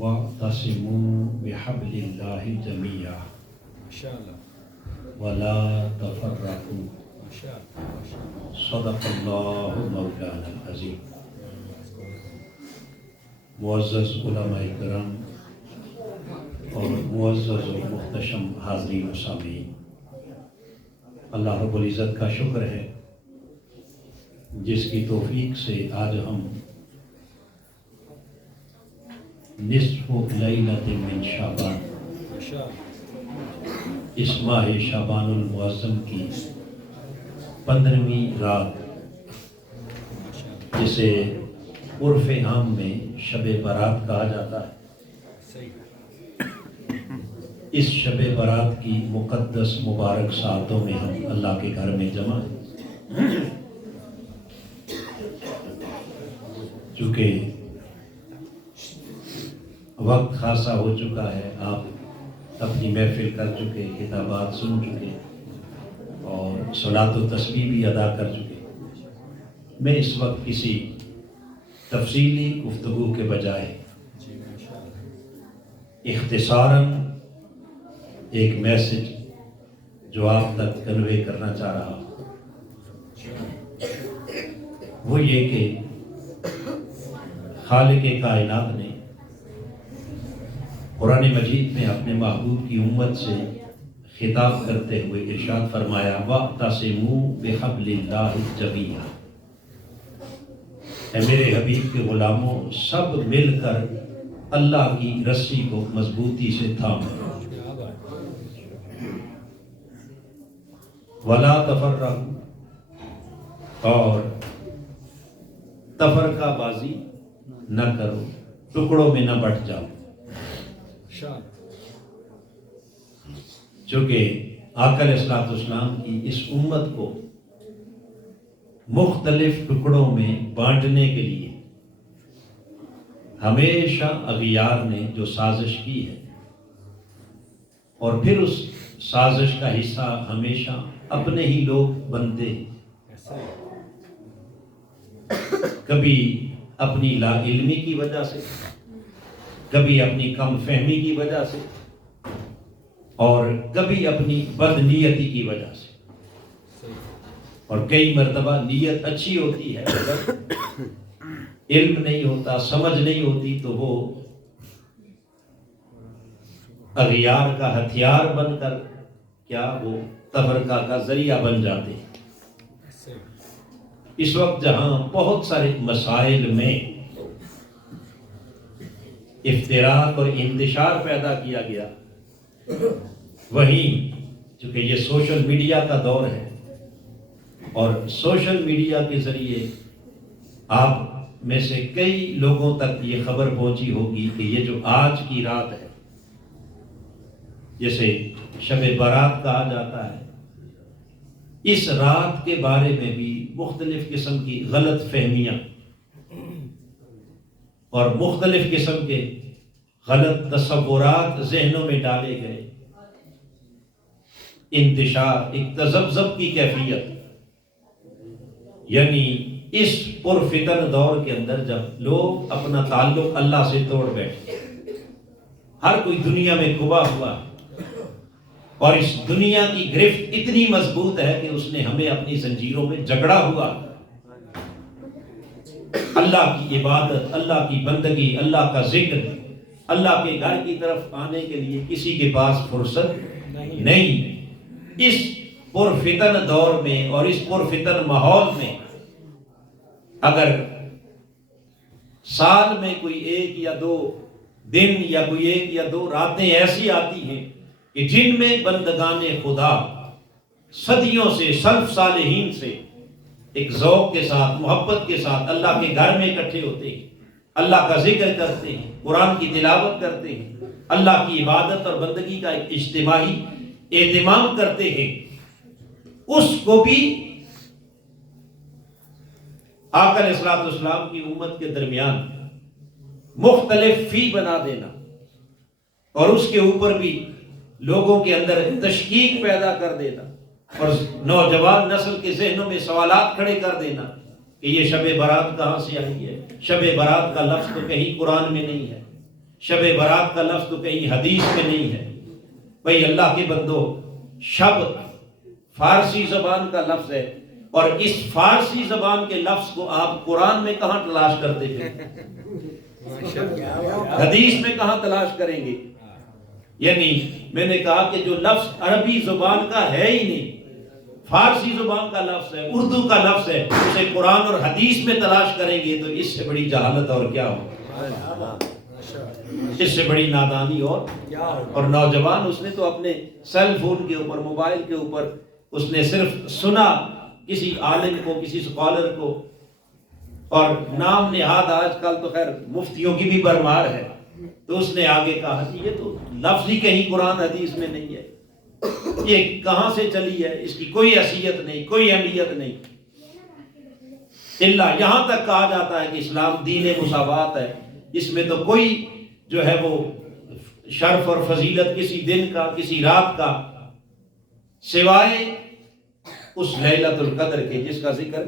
وَاعْتَصِمُوا بِحَبْلِ اللَّهِ جَمِيعًا وَلَا تَفَرَّقُوا صدق اللہ مولانا العظیم۔ معزز علماء کرام اور معزز و محتشم حاضرین و سامعین، اللہ رب العزت کا شکر ہے جس کی توفیق سے آج ہم نصف لیلۃ من شعبان، اس ماہ شعبان المعظم کی 15ویں رات، جسے عرف عام میں شب برات کہا جاتا ہے، اس شب برات کی مقدس مبارک ساعتوں میں ہم اللہ کے گھر میں جمع ہیں۔ چونکہ وقت خاصا ہو چکا ہے، آپ اپنی محفل کر چکے، خطابات سن چکے اور صلاۃ و تسبیح بھی ادا کر چکے۔ میں اس وقت کسی تفصیلی گفتگو کے بجائے اختصاراً ایک میسج جو آپ تک کنوے کرنا چاہ رہا ہوں، وہ یہ کہ خالق کائنات نے قرآن مجید میں اپنے محبوب کی امت سے خطاب کرتے ہوئے ارشاد فرمایا وَاعْتَصِمُوا بِحَبْلِ اللَّهِ جَمِيعًا، اے میرے حبیب کے غلاموں، سب مل کر اللہ کی رسی کو مضبوطی سے تھامو، وَلَا تَفَرَّقُوا، اور تفرقہ بازی نہ کرو، ٹکڑوں میں نہ بٹ جاؤ۔ چونکہ آقا علیہ السلام کی اس امت کو مختلف ٹکڑوں میں بانٹنے کے لیے ہمیشہ اغیار نے جو سازش کی ہے، اور پھر اس سازش کا حصہ ہمیشہ اپنے ہی لوگ بنتے ہیں، کبھی اپنی لا علمی کی وجہ سے، کبھی اپنی کم فہمی کی وجہ سے، اور کبھی اپنی بد نیتی کی وجہ سے، اور کئی مرتبہ نیت اچھی ہوتی ہے مگر علم نہیں ہوتا، سمجھ نہیں ہوتی، تو وہ اغیار کا ہتھیار بن کر کیا وہ تفرقہ کا ذریعہ بن جاتے ہیں۔ اس وقت جہاں بہت سارے مسائل میں افتراق اور انتشار پیدا کیا گیا، وہیں چونکہ یہ سوشل میڈیا کا دور ہے، اور سوشل میڈیا کے ذریعے آپ میں سے کئی لوگوں تک یہ خبر پہنچی ہوگی کہ یہ جو آج کی رات ہے، جسے شب برات کہا جاتا ہے، اس رات کے بارے میں بھی مختلف قسم کی غلط فہمیاں اور مختلف قسم کے غلط تصورات ذہنوں میں ڈالے گئے، انتشار، ایک تذبذب کی کیفیت، یعنی اس پرفتن دور کے اندر جب لوگ اپنا تعلق اللہ سے توڑ بیٹھے، ہر کوئی دنیا میں کھبا ہوا، اور اس دنیا کی گرفت اتنی مضبوط ہے کہ اس نے ہمیں اپنی زنجیروں میں جکڑا ہوا۔ اللہ کی عبادت، اللہ کی بندگی، اللہ کا ذکر، اللہ کے گھر کی طرف آنے کے لیے کسی کے پاس فرصت نہیں۔ اس پرفتن دور میں اور اس پرفتن ماحول میں اگر سال میں کوئی ایک یا دو دن یا کوئی ایک یا دو راتیں ایسی آتی ہیں کہ جن میں بندگان خدا صدیوں سے، سلف صالحین سے ایک ذوق کے ساتھ، محبت کے ساتھ اللہ کے گھر میں اکٹھے ہوتے ہیں، اللہ کا ذکر کرتے ہیں، قرآن کی تلاوت کرتے ہیں، اللہ کی عبادت اور بندگی کا ایک اجتماعی اہتمام کرتے ہیں، اس کو بھی آقا علیہ السلام کی امت کے درمیان مختلف فی بنا دینا، اور اس کے اوپر بھی لوگوں کے اندر تشکیک پیدا کر دینا، اور نوجوان نسل کے ذہنوں میں سوالات کھڑے کر دینا کہ یہ شب برات کہاں سے آئی ہے، شب برات کا لفظ تو کہیں قرآن میں نہیں ہے، شب برات کا لفظ تو کہیں حدیث میں نہیں ہے. بھئی اللہ کے بندو، شب فارسی زبان کا لفظ ہے، اور اس فارسی زبان کے لفظ کو آپ قرآن میں کہاں تلاش کرتے تھے؟ حدیث میں کہاں تلاش کریں گے؟ یعنی میں نے کہا کہ جو لفظ عربی زبان کا ہے ہی نہیں، فارسی زبان کا لفظ ہے، اردو کا لفظ ہے، اسے قرآن اور حدیث میں تلاش کریں گے تو اس سے بڑی جہالت اور کیا ہو، اس سے بڑی نادانی اور نوجوان اس نے تو اپنے سیل فون کے اوپر، موبائل کے اوپر اس نے صرف سنا کسی عالم کو، کسی سکالر کو، اور نام نہاد آج کل تو خیر مفتیوں کی بھی برمار ہے، تو اس نے آگے کہا کہ یہ تو لفظ ہی کہیں قرآن حدیث میں نہیں ہے، یہ کہاں سے چلی ہے، اس کی کوئی حیثیت نہیں، کوئی اہمیت نہیں. اللہ یہاں تک کہا جاتا ہے کہ اسلام دین مساوات ہے، اس میں تو کوئی جو ہے وہ شرف اور فضیلت کسی دن کا، کسی رات کا، سوائے اس لیلۃ القدر کے جس کا ذکر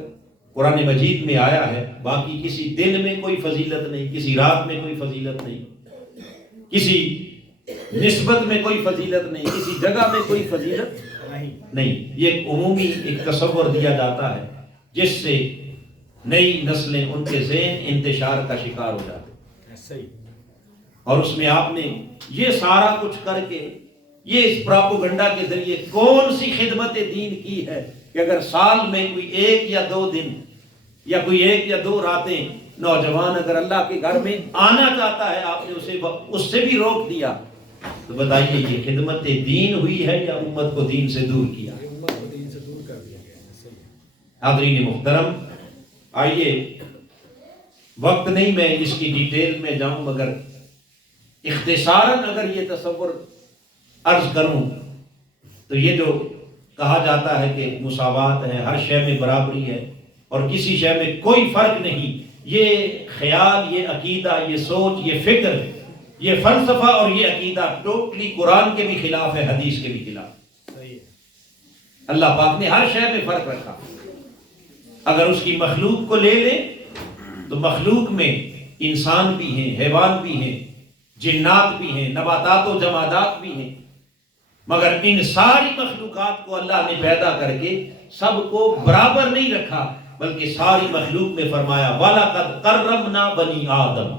قرآن مجید میں آیا ہے. باقی کسی دن میں کوئی فضیلت نہیں، کسی رات میں کوئی فضیلت نہیں، کسی نسبت میں کوئی فضیلت نہیں، کسی جگہ میں کوئی فضیلت نہیں. یہ ایک عمومی ایک تصور دیا جاتا ہے جس سے نئی نسلیں ان کے ذہن انتشار کا شکار ہو جاتے ہیں. اور اس میں آپ نے یہ سارا کچھ کر کے یہ اس پراپوگنڈا کے ذریعے کون سی خدمت دین کی ہے کہ اگر سال میں کوئی 1 یا 2 دن یا کوئی 1 یا 2 راتیں نوجوان اگر اللہ کے گھر میں آنا چاہتا ہے، آپ نے اسے اس سے بھی روک دیا، تو بتائیے یہ خدمت دین ہوئی ہے یا امت کو دین سے دور کیا؟ حاضرین محترم، آئیے وقت نہیں میں اس کی ڈیٹیل میں جاؤں، مگر اختصاراً اگر یہ تصور عرض کروں تو یہ جو کہا جاتا ہے کہ مساوات ہے، ہر شے میں برابری ہے اور کسی شے میں کوئی فرق نہیں، یہ خیال، یہ عقیدہ، یہ سوچ، یہ فکر، یہ فلسفہ اور یہ عقیدہ ٹوٹلی قرآن کے بھی خلاف ہے، حدیث کے بھی خلاف. اللہ پاک نے ہر شے میں فرق رکھا. اگر اس کی مخلوق کو لے لیں تو مخلوق میں انسان بھی ہیں، حیوان بھی ہیں، جنات بھی ہیں، نباتات و جمادات بھی ہیں، مگر ان ساری مخلوقات کو اللہ نے پیدا کر کے سب کو برابر نہیں رکھا، بلکہ ساری مخلوق میں فرمایا وَلَقَدْ کَرَّمْنَا بَنِي آدم.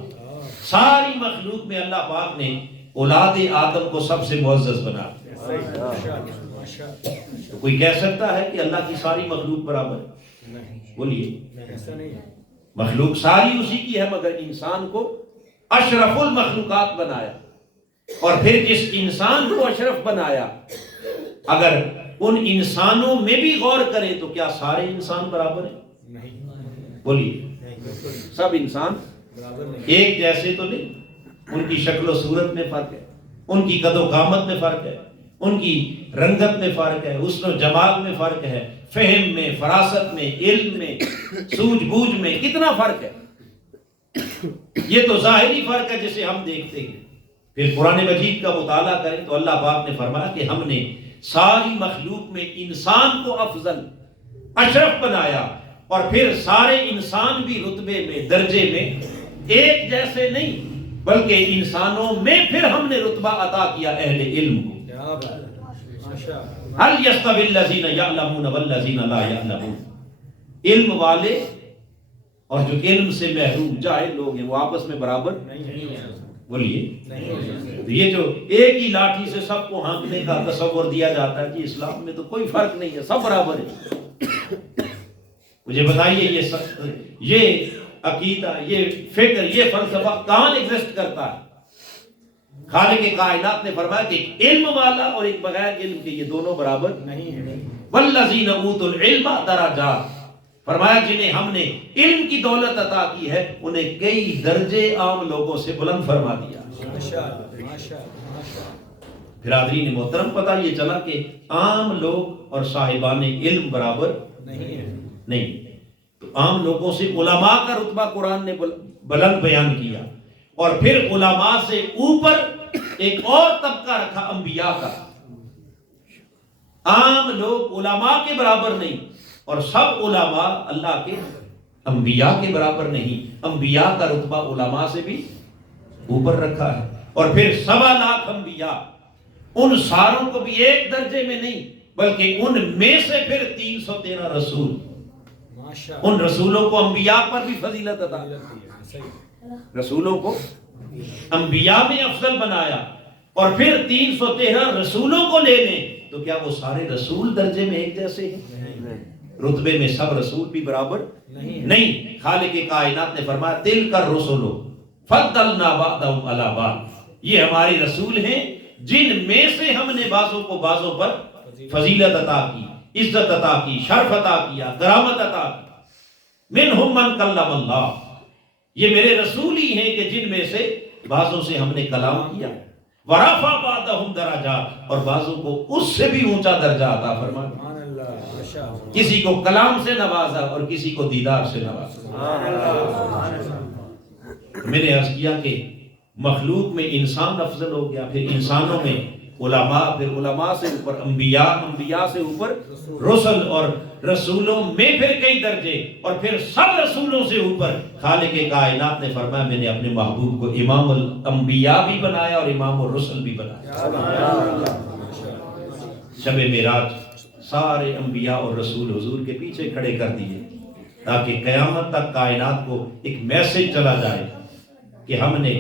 ساری مخلوق میں اللہ پاک نے اولاد آدم کو سب سے معزز بنا. تو کوئی کہہ سکتا ہے کہ اللہ کی ساری مخلوق برابر ہے؟ بولیے. مخلوق ساری اسی کی ہے، مگر انسان کو اشرف المخلوقات بنایا. اور پھر جس انسان کو اشرف بنایا، اگر ان انسانوں میں بھی غور کریں تو کیا سارے انسان برابر ہیں؟ بولیے. سب انسان ایک جیسے تو نہیں. ان کی شکل و صورت میں فرق ہے، ان کی قد و قامت میں فرق ہے، ان کی رنگت میں فرق ہے، حسن و جمال میں فرق ہے، فہم میں، فراست میں، علم میں، سوجھ بوجھ میں کتنا فرق ہے. یہ تو ظاہری فرق ہے جسے ہم دیکھتے ہیں. پھر قرآن مجید کا مطالعہ کریں تو اللہ پاک نے فرمایا کہ ہم نے ساری مخلوق میں انسان کو افضل، اشرف بنایا، اور پھر سارے انسان بھی رتبے میں، درجے میں ایک جیسے نہیں، بلکہ انسانوں میں پھر ہم نے رتبہ عطا کیا اہل علم کو. هل يستوي الذين يعلمون والذين لا يعلمون. علم والے اور جو علم سے محروم جاہل لوگ ہیں وہ آپس میں برابر نہیں. بولیے. یہ جو ایک ہی لاٹھی سے سب کو ہانکنے کا تصور دیا جاتا ہے کہ اسلام میں تو کوئی فرق نہیں ہے، سب برابر ہے. مجھے بتائیے یہ عقیدہ، یہ فکر، یہ فلسفہ کہاں ایگزسٹ کرتا ہے؟ خالق کائنات نے فرمایا کہ علم والا اور ایک بغیر علم کے یہ دونوں برابر نہیں ہیں. والذین اوتوا العلم درجات. فرمایا جنہیں ہم نے علم کی دولت عطا کی ہے انہیں کئی درجے عام لوگوں سے بلند فرما دیا. پھر حاضرین محترم پتہ یہ چلا کہ عام لوگ اور صاحبان علم برابر نہیں. تو عام لوگوں سے علماء کا رتبہ قرآن نے بلند بیان کیا، اور پھر علماء سے اوپر ایک اور طبقہ رکھا انبیاء کا. عام لوگ علماء کے برابر نہیں، اور سب علماء اللہ کے انبیاء کے برابر نہیں. انبیاء کا رتبہ علماء سے بھی اوپر رکھا ہے. اور پھر 7.25 انبیاء، ان ساروں کو بھی ایک درجے میں نہیں بلکہ ان میں سے پھر 313 رسول، ان رسولوں کو انبیاء پر بھی فضیلت عطا، رسولوں کو انبیاء میں افضل بنایا. اور پھر 313 رسولوں کو لے لیں تو کیا وہ سارے رسول درجے میں ایک جیسے ہیں؟ رتبے میں سب رسول بھی برابر نہیں. خالق کائنات نے فرمایا تلک الرسل فضلنا بعضهم علی بعض، یہ ہمارے رسول ہیں جن میں سے ہم نے بعضوں کو بعضوں پر فضیلت عطا کی، عزت عطا کی، شرف عطا کیا، کرامت عطا کی. منہم من کلم اللہ، یہ میرے رسول ہی ہیں کہ جن میں سے بعضوں سے ہم نے کلام کیا. ورفع بعضهم درجات، اور بعضوں کو اس سے بھی اونچا درجہ عطا فرمایا، کسی کو کلام سے نوازا اور کسی کو دیدار سے نوازا. میں نے عرض کیا کہ مخلوق میں انسان افضل ہو گیا، پھر انسانوں میں علماء، پھر علماء سے اوپر انبیاء، انبیاء سے اوپر رسل، اور رسولوں میں پھر کئی درجے، اور پھر سب رسولوں سے اوپر خالق کائنات نے فرمایا میں نے اپنے محبوب کو امام الانبیاء بھی بنایا اور امام الرسل بھی بنایا. شب معراج سارے انبیاء اور رسول حضور کے پیچھے کھڑے کر دیے تاکہ قیامت تک کائنات کو ایک میسج چلا جائے کہ ہم نے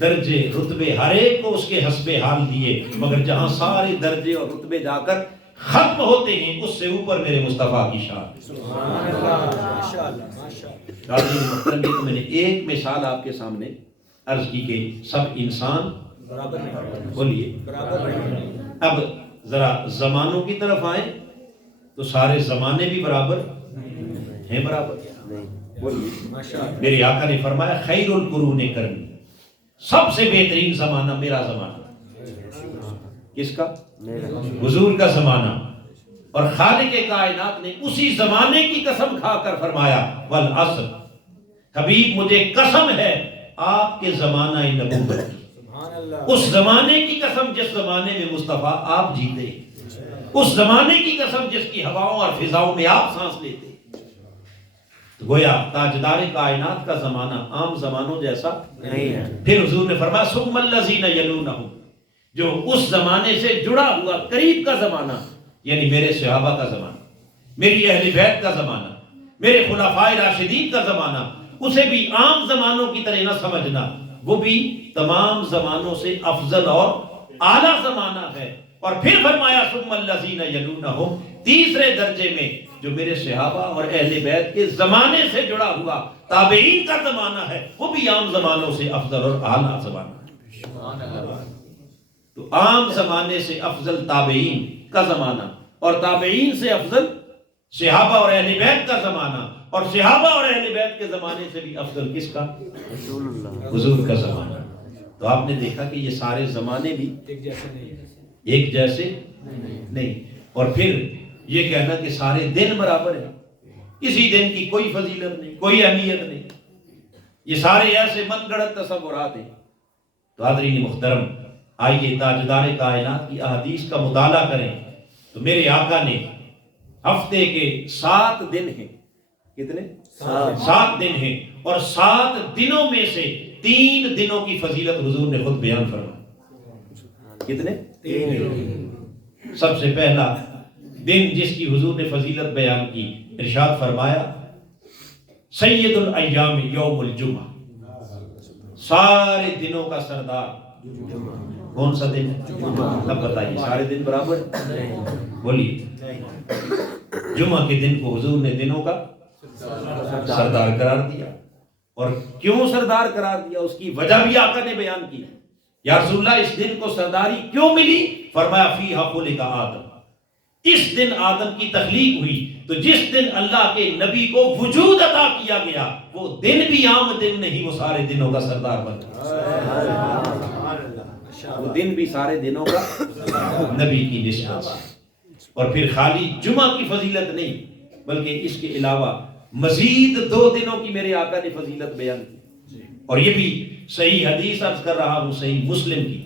درجے رتبے ہر ایک کو اس کے حسب حال دیے، مگر جہاں سارے درجے اور رتبے جا کر ختم ہوتے ہیں اس سے اوپر میرے مصطفیٰ کی شان. سبحان اللہ. میں نے ایک مثال آپ کے سامنے عرض کی کہ سب انسان برابر نہیں، بولیے برابر نہیں. اب ذرا زمانوں کی طرف آئیں تو سارے زمانے بھی برابر ہیں، برابر بولیے. میرے آقا نے فرمایا خیر القرون قرنی، سب سے بہترین زمانہ میرا زمانہ. کس کا؟ حضور کا زمانہ. اور خالق کائنات نے اسی زمانے کی قسم کھا کر فرمایا والعصر، حبیب مجھے قسم ہے آپ کے زمانہ نبوت کی، اس زمانے کی قسم جس زمانے میں مصطفیٰ آپ جیتے، اس زمانے کی قسم جس کی ہواؤں اور فضاؤں میں آپ سانس لیتے. گویا تاجدار کائنات کا زمانہ عام زمانوں جیسا نہیں ہے. پھر حضور نے فرمایا ثم الذین یلونہم، جو اس زمانے سے جڑا ہوا قریب کا زمانہ، یعنی میرے صحابہ کا زمانہ، میری اہل بیت کا زمانہ، میرے خلفائے راشدین کا زمانہ، اسے بھی عام زمانوں کی طرح نہ سمجھنا، وہ بھی تمام زمانوں سے افضل اور اعلیٰ زمانہ ہے. اور پھر فرمایا ثم الذین یلونہم، تیسرے درجے میں جو میرے صحابہ اور اہل بیت کے زمانے سے جڑا ہوا تابعین کا زمانہ ہے، وہ بھی عام زمانوں سے افضل اور اعلیٰ زمانہ ہے. تو عام زمانے سے افضل تابعین کا زمانہ، اور تابعین سے افضل صحابہ اور اہل بیت کا زمانہ، اور صحابہ اور اہل بیت کے زمانے سے بھی افضل کس کا؟ حضور کا زمانہ. تو آپ نے دیکھا کہ یہ سارے زمانے بھی ایک جیسے نہیں. اور پھر یہ کہنا کہ سارے دن برابر ہیں، کسی دن کی کوئی فضیلت نہیں، کوئی اہمیت نہیں، یہ سارے ایسے من گڑت تصورات ہیں. تو حاضرین محترم، آئیے تاجدار کائنات کی احادیث کا مطالعہ کریں تو میرے آقا نے ہفتے کے 7 دن ہیں. کتنے؟ 7 دن ہیں، اور 7 دنوں میں سے 3 دنوں کی فضیلت حضور نے خود بیان فرمائی. کتنے؟ 3. سب سے پہلا دن جس کی حضور نے فضیلت بیان کی، ارشاد فرمایا سید الایام یوم الجمعہ، سارے دنوں کا سردار. کون سا دن؟ اب بتائیے، سارے دن برابر؟ بولیے. جمعہ کے دن کو حضور نے دنوں کا سردار قرار دیا. اور کیوں سردار قرار دیا اس کی وجہ بھی آقا نے بیان کی. یا رسول اللہ اس دن کو سرداری کیوں ملی؟ فرمایا فیہا خلق آدم، اس دن آدم کی تخلیق ہوئی. تو جس دن اللہ کے نبی کو وجود عطا کیا گیا وہ دن بھی عام دن نہیں، وہ سارے دنوں کا سردار بن گیا. وہ دن بھی سارے دنوں کا نبی کی نشان. اور پھر خالی جمعہ کی فضیلت نہیں بلکہ اس کے علاوہ مزید 2 دنوں کی میرے آقا نے فضیلت بیان کی. اور یہ بھی صحیح حدیث عرض کر رہا ہوں، صحیح مسلم کی.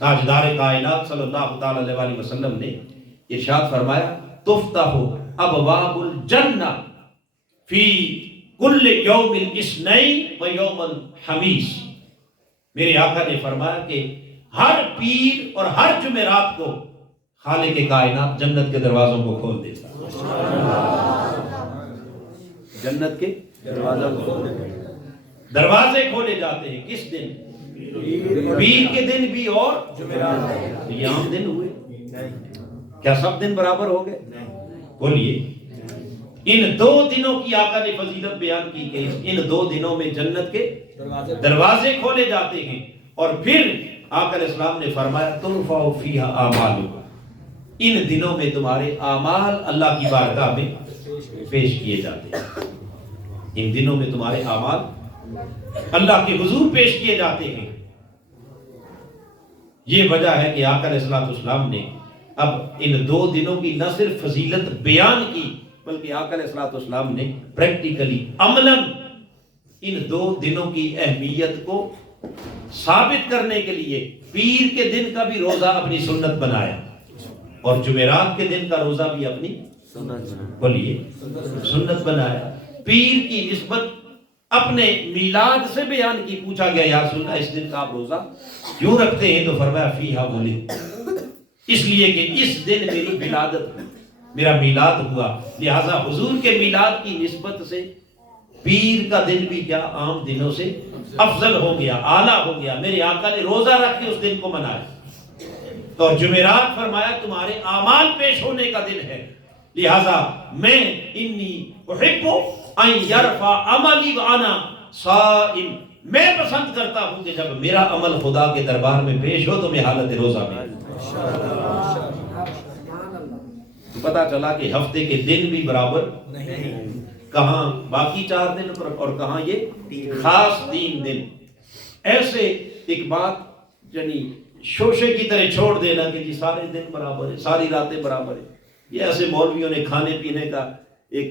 تاجدار کائنات صلی اللہ تعالی علیہ وسلم نے ارشاد فرمایا تفتح ابواب الجنہ فی کل یوم الاثنین و یوم الخمیس. میرے آقا نے فرمایا کہ ہر پیر اور ہر جمعرات کو خالق کائنات جنت کے دروازوں کو کھول دیتا ہے، جنت کے دروازے کھولے جاتے ہیں۔ کس دن؟ پیر کے دن بھی اور جمعرات۔ یہ عام دن ہوئے؟ کیا سب دن برابر ہو گئے؟ بولیے۔ ان 2 دنوں کی آقا نے فضیلت بیان کی کہ ان 2 دنوں میں جنت کے دروازے کھولے جاتے ہیں، اور پھر آقا علیہ السلام نے فرمایا ترفع فیہا اعمالکم، ان دنوں میں تمہارے اعمال اللہ کی بارگاہ میں پیش کیے جاتے ہیں، ان دنوں میں تمہارے اعمال اللہ کے حضور پیش کیے جاتے ہیں۔ یہ وجہ ہے کہ آقا علیہ السلام نے اب ان 2 دنوں کی نہ صرف فضیلت بیان کی، بلکہ آقا علیہ السلام نے پریکٹیکلی عملاً ان 2 دنوں کی اہمیت کو ثابت کرنے کے لیے پیر کے دن کا بھی روزہ اپنی سنت بنایا، اور جمعرات کے دن کا روزہ بھی اپنی بولیے سنت بنایا۔ پیر کی نسبت اپنے میلاد سے بیان کی۔ پوچھا گیا یا رسول اللہ اس دن کا آپ روزہ کیوں رکھتے ہیں؟ تو فرمایا فیہا ولدت، اس لیے کہ اس دن میری ولادت ہوئی، میرا میلاد ہوا، لہٰذا حضور کے میلاد کی نسبت سے پیر کا دن بھی کیا عام دنوں سے افضل ہو گیا، اعلیٰ ہو گیا۔ میرے آقا نے روزہ رکھ کے اس دن کو منایا۔ تو جمعرات فرمایا تمہارے اعمال پیش ہونے کا دن ہے، لہٰذا میں انی احب ان یرفع عملی وانا صائم، میں پسند کرتا ہوں کہ جب میرا عمل خدا کے دربار میں پیش ہو تو میں حالت روزہ میں۔ پتا چلا کہ ہفتے کے دن بھی برابر نہیں، کہاں باقی 4 دن اور کہاں یہ خاص 3 دن۔ ایسے ایک بات یعنی شوشے کی طرح چھوڑ دینا کہ جی سارے دن برابر ہے، ساری راتیں برابر ہے، یہ ایسے مولویوں نے کھانے پینے کا ایک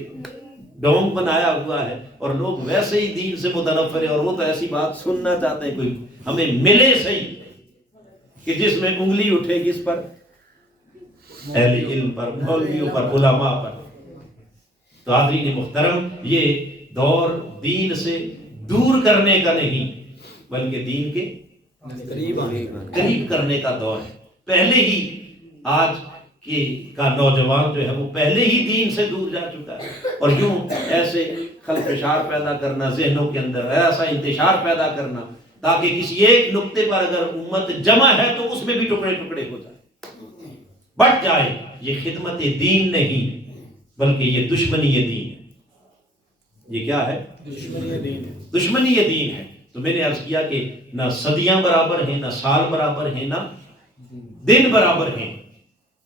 ڈونگ بنایا ہوا ہے، اور لوگ ویسے ہی دین سے متنفر ہیں، اور وہ تو ایسی بات سننا چاہتے ہیں کوئی ہمیں ملے صحیح کہ جس میں انگلی اٹھے گی اس پر اہل علم پر، مولویوں پر، علماء پر۔ تو حاضرین محترم، یہ دور دین سے دور کرنے کا نہیں بلکہ دین کے قریب کرنے کا دور ہے۔ پہلے ہی آج کا نوجوان جو ہے وہ پہلے ہی دین سے دور جا چکا ہے، اور یوں ایسے خلفشار پیدا کرنا ذہنوں کے اندر، ایسا انتشار پیدا کرنا تاکہ کسی ایک نقطے پر اگر امت جمع ہے تو اس میں بھی ٹکڑے ٹکڑے ہو جائے، بٹ جائے۔ یہ خدمت دین نہیں بلکہ یہ دشمنی دین ہے۔ یہ کیا ہے؟ دشمنی دین ہے۔ تو میں نے عرض کیا کہ نہ صدیاں برابر ہیں، نہ سال برابر ہیں، نہ دن برابر ہیں،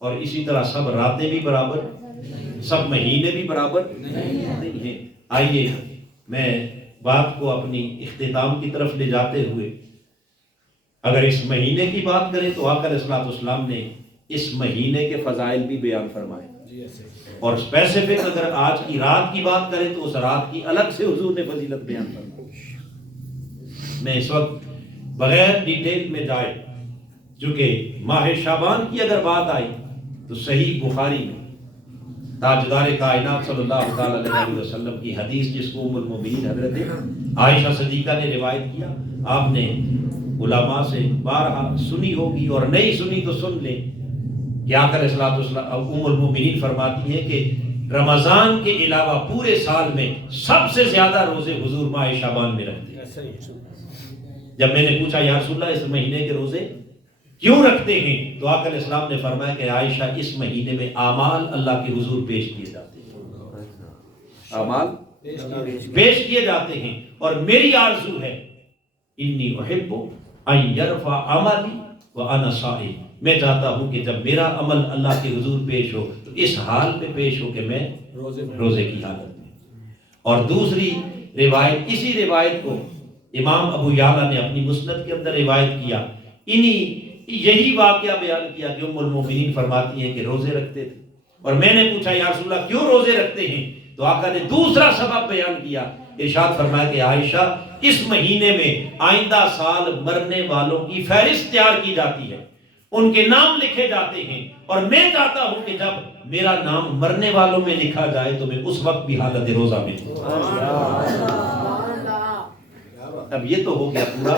اور اسی طرح سب راتیں بھی برابر، سب مہینے بھی برابر نہیں ہیں۔ آئیے میں بات کو اپنی اختتام کی طرف لے جاتے ہوئے اگر اس مہینے کی بات کریں تو آقا علیہ السلام نے اس مہینے کے فضائل بھی بیان فرمائے، اور اسپیسیفک اگر آج کی رات کی بات کریں تو اس رات کی الگ سے حضور نے فضیلت بیان فرمائی۔ میں اس وقت بغیر ڈیٹیل میں جائے، چونکہ ماہ شعبان کی اگر بات آئی تو صحیح بخاری میں تاجدار کائنات صلی اللہ علیہ وسلم کی حدیث، جس کو ام المؤمنین حضرت عائشہ صدیقہ نے روایت کیا، آپ نے علماء سے بارہا سنی ہوگی اور نہیں سنی تو سن لیں کہ آقا علیہ السلام ام المؤمنین فرماتی ہیں کہ رمضان کے علاوہ پورے سال میں سب سے زیادہ روزے حضور ماہ شعبان میں رکھتے ہیں۔ جب میں نے پوچھا یا رسول اللہ اس مہینے کے روزے کیوں رکھتے ہیں، تو آقا علیہ السلام نے فرمایا کہ عائشہ اس مہینے میں اعمال اللہ کے حضور پیش کیے جاتے ہیں، اعمال پیش کیے جاتے ہیں، اور میری آرزو ہے انی احب ان یرفع عملی وانا صائم، میں چاہتا ہوں کہ جب میرا عمل اللہ کے حضور پیش ہو تو اس حال پہ پیش ہو کہ میں روزے کی حالت میں۔ اور دوسری روایت، اسی روایت کو امام ابو یعلا نے اپنی مسند کے اندر روایت کیا، یہی واقعہ بیان کیا کہ ام المؤمنین فرماتی ہیں کہ روزے رکھتے تھے، اور میں نے پوچھا یا رسول اللہ کیوں روزے رکھتے ہیں، تو آقا نے دوسرا سبب بیان کیا، ارشاد فرمایا کہ عائشہ اس مہینے میں آئندہ سال مرنے والوں کی فہرست تیار کی جاتی ہے، ان کے نام لکھے جاتے ہیں، اور میں چاہتا ہوں کہ جب میرا نام مرنے والوں میں لکھا جائے تو میں اس وقت بھی حالت روزہ میں ہوں۔ اب یہ تو ہو گیا پورا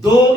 2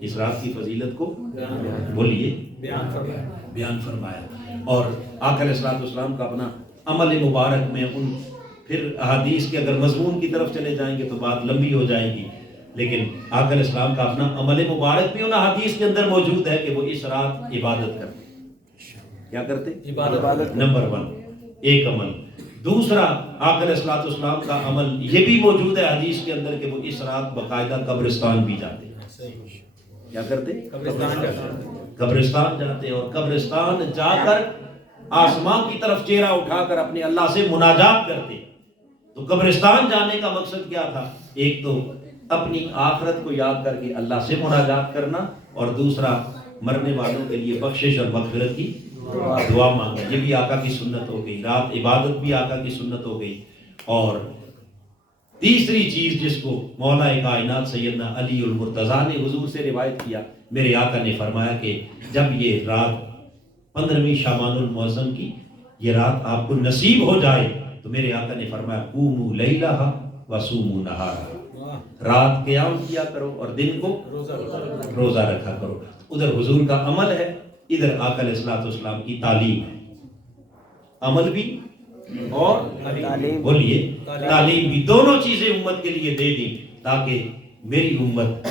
اس رات کی فضیلت کو بولیے بیان فرمایا. اور آقا علیہ الصلوۃ والسلام کا اپنا عمل مبارک میں ان پھر احادیث کے اگر مضمون کی طرف چلے جائیں گے تو بات لمبی ہو جائے گی، لیکن آقا علیہ السلام کا اپنا عمل مبارک بھی ان احادیث کے اندر موجود ہے کہ وہ اس رات عبادت کرتے. کیا کرتے؟ عبادت. نمبر 1 ایک عمل. دوسرا آقا علیہ الصلوۃ والسلام کا عمل یہ بھی موجود ہے حدیث کے اندر کہ وہ اس رات باقاعدہ قبرستان بھی جاتے. کیا کرتے؟ قبرستان جاتے اور قبرستان جا کر آسمان کی طرف چہرہ اٹھا کر اپنے اللہ سے مناجات کرتے. تو قبرستان جانے کا مقصد کیا تھا؟ ایک تو اپنی آخرت کو یاد کر کے اللہ سے مناجات کرنا، اور دوسرا مرنے والوں کے لیے بخشش اور مغفرت کی دعا مانگنا. یہ بھی آقا کی سنت ہو گئی. رات عبادت بھی آقا کی سنت ہو گئی. اور تیسری چیز جس کو مولا کائنات سیدنا علی المرتضیٰ نے حضور سے روایت کیا، میرے آقا نے فرمایا کہ جب یہ رات 15ویں شعبان المعظم کی یہ رات آپ کو نصیب ہو جائے تو میرے آقا نے فرمایا قوموا لیلہا وصوموا نہارہا، رات قیام کیا کرو اور دن کو روزہ رکھا کرو. ادھر حضور کا عمل ہے، ادھر آقا علیہ الصلوۃ والسلام کی تعلیم ہے. عمل بھی اور بولیے تعلیم بھی، دونوں چیزیں امت کے لیے دے دیں تاکہ میری امت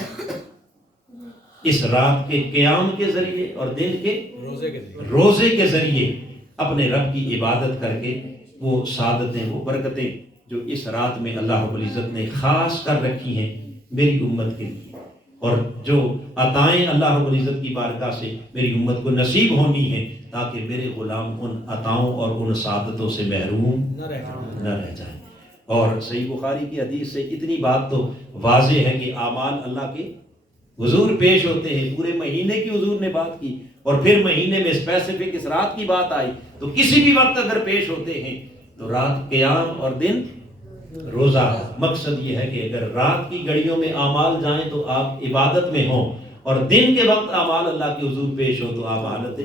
اس رات کے قیام کے ذریعے اور دن کے روزے کے ذریعے اپنے رب کی عبادت کر کے وہ سعادتیں، وہ برکتیں جو اس رات میں اللہ رب العزت نے خاص کر رکھی ہیں میری امت کے لیے، اور جو عطائیں اللہ رب العزت کی بارگاہ سے میری امت کو نصیب ہونی ہیں، تاکہ میرے غلام ان عطاؤں اور ان سعادتوں سے محروم نہ رہ جائیں. اور صحیح بخاری کی حدیث سے اتنی بات تو واضح ہے کہ اعمال اللہ کے حضور پیش ہوتے ہیں. پورے مہینے کی حضور نے بات کی اور پھر مہینے میں اسپیسیفک اس رات کی بات آئی، تو کسی بھی وقت اگر پیش ہوتے ہیں تو رات قیام اور دن روزہ. مقصد یہ ہے کہ اگر رات کی گھڑیوں میں اعمال جائیں تو آپ عبادت میں ہوں، اور دن کے وقت اعمال اللہ کے حضور پیش ہو تو آپ حالت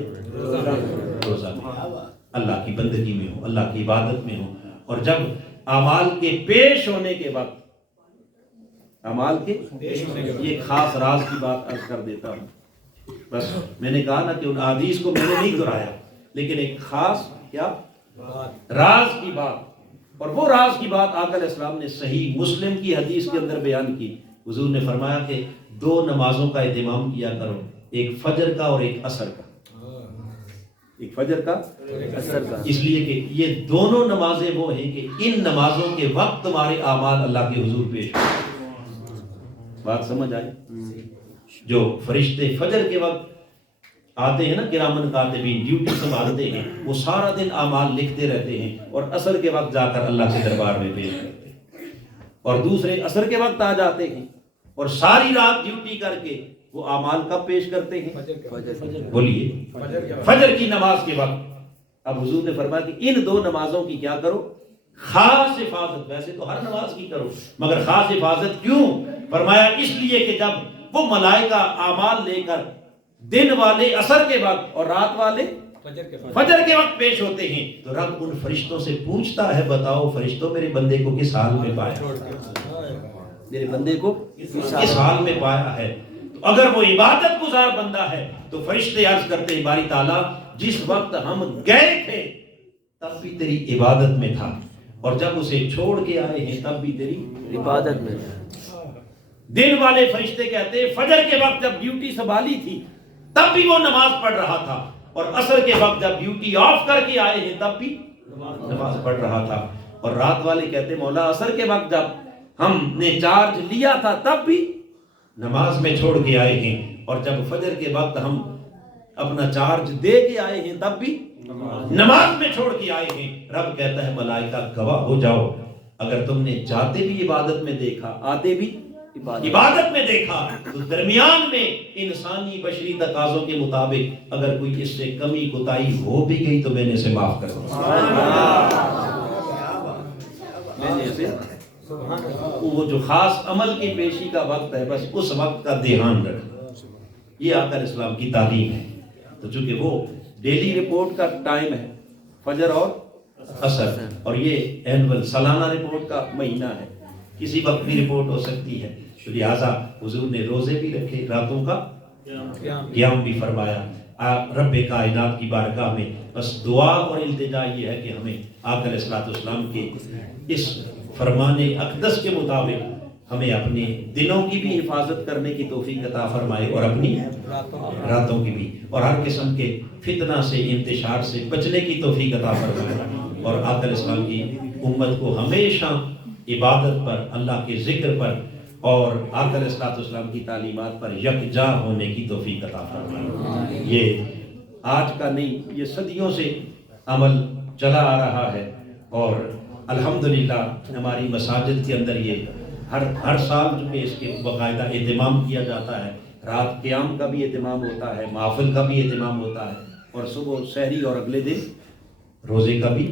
روزہ میں اللہ کی بندگی میں ہوں، اللہ کی عبادت میں ہوں. اور جب اعمال کے پیش ہونے کے وقت، اعمال کے یہ خاص راز کی بات عرض کر دیتا ہوں. بس میں نے کہا نا کہ ان حدیث کو میں نے نہیں دہرایا، لیکن ایک خاص کیا راز کی بات، اور وہ راز کی بات آقا علیہ السلام نے صحیح مسلم کی حدیث کے اندر بیان کی. حضور نے فرمایا کہ 2 نمازوں کا اہتمام کیا کرو، ایک فجر کا اور ایک عصر کا. ایک فجر کا عصر کا، اس لیے کہ یہ دونوں نمازیں وہ ہیں کہ ان نمازوں کے وقت تمہارے اعمال اللہ کے حضور پیش ہو. بات سمجھ آئی؟ جو فرشتے فجر کے وقت آتے ہیں نا، کرامن کاتبین ڈیوٹی سنبھالتے ہیں، وہ سارا دن اعمال لکھتے رہتے ہیں اور عصر کے وقت جا کر اللہ کے دربار میں پیش کرتے ہیں. اور دوسرے عصر کے وقت آ جاتے ہیں اور ساری رات ڈیوٹی کر کے وہ اعمال کب پیش کرتے ہیں؟ بولیے فجر کی نماز کے وقت. اب حضور نے فرمایا کہ ان 2 نمازوں کی کیا کرو؟ خاص حفاظت. ویسے تو ہر نماز کی کرو، مگر خاص حفاظت کیوں؟ فرمایا اس لیے کہ جب وہ ملائکہ اعمال لے کر دن والے عصر کے وقت اور رات والے فجر کے وقت پیش ہوتے ہیں تو رب ان فرشتوں سے پوچھتا ہے، بتاؤ فرشتوں میرے بندے کو کس حال میں پایا؟ میرے بندے کو کس حال میں پایا ہے؟ تو اگر وہ عبادت گزار بندہ ہے تو فرشتے عرض کرتے ہیں، باری تعالیٰ جس وقت ہم گئے تھے تب بھی تیری عبادت میں تھا، اور جب اسے چھوڑ کے آئے ہیں تب بھی تیری عبادت میں تھا. دن والے فرشتے کہتے ہیں فجر کے وقت جب ڈیوٹی سنبھالی تھی تب بھی وہ نماز پڑھ رہا تھا، اور عصر کے وقت جب ڈیوٹی آف کر کے آئے ہیں تب بھی نماز پڑھ رہا تھا. اور رات والے کہتے ہیں مولا عصر کے وقت جب ہم نے چارج لیا تھا تب بھی نماز میں چھوڑ کے آئے ہیں، اور جب فجر کے وقت ہم اپنا چارج دے کے آئے ہیں تب بھی نماز میں چھوڑ کے آئے ہیں. رب کہتا ہے ملائکہ گواہ ہو جاؤ، اگر تم نے جاتے بھی عبادت میں دیکھا آتے بھی عبادت میں دیکھا تو درمیان میں انسانی بشری تقاضوں کے مطابق اگر کوئی اس سے کمی کوتاہی ہو بھی گئی تو میں نے اسے معاف کر دیا. میں نے اسے وہ جو خاص عمل کی پیشی کا وقت ہے بس اس وقت کا دھیان رکھنا. یہ آقا علیہ السلام کی تعلیم ہے. تو چونکہ وہ ڈیلی رپورٹ کا ٹائم ہے فجر اور عصر، اور یہ اینول سالانہ رپورٹ کا مہینہ ہے، کسی وقت بھی رپورٹ ہو سکتی ہے، لہٰذا حضور نے روزے بھی رکھے، راتوں کا قیام بھی فرمایا۔ رب کائنات کی بارگاہ میں بس دعا اور التجا یہ ہے کہ ہمیں آقا علیہ الصلوۃ والسلام کے اس فرمان اقدس کے مطابق ہمیں اپنے دنوں کی بھی حفاظت کرنے کی توفیق عطا فرمائے اور اپنی راتوں کی بھی، اور ہر قسم کے فتنہ سے، انتشار سے بچنے کی توفیق عطا فرمائے، اور آقا علیہ السلام کی امت کو ہمیشہ عبادت پر، اللہ کے ذکر پر اور آقا علیہ السلام کی تعلیمات پر یکجا ہونے کی توفیق عطا فرمائے۔ یہ آج کا نہیں، یہ صدیوں سے عمل چلا آ رہا ہے، اور الحمدللہ ہماری مساجد کے اندر یہ ہر سال جو کہ اس کے باقاعدہ اہتمام کیا جاتا ہے، رات قیام کا بھی اہتمام ہوتا ہے، محفل کا بھی اہتمام ہوتا ہے، اور صبح سحری اور اگلے دن روزے کا بھی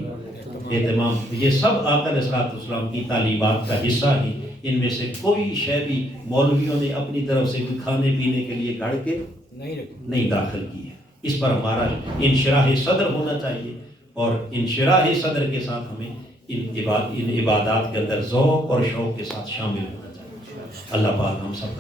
اہتمام۔ یہ سب آقا علیہ السلام کی تعلیمات کا حصہ ہی، ان میں سے کوئی شے بھی مولویوں نے اپنی طرف سے کھانے پینے کے لیے گھڑ کے نہیں داخل کی ہے۔ اس پر ہمارا انشراح صدر ہونا چاہیے، اور انشراح صدر کے ساتھ ہمیں ان عبادات کے اندر ذوق اور شوق کے ساتھ شامل ہونا چاہیے۔ اللہ پاک ہم سب کا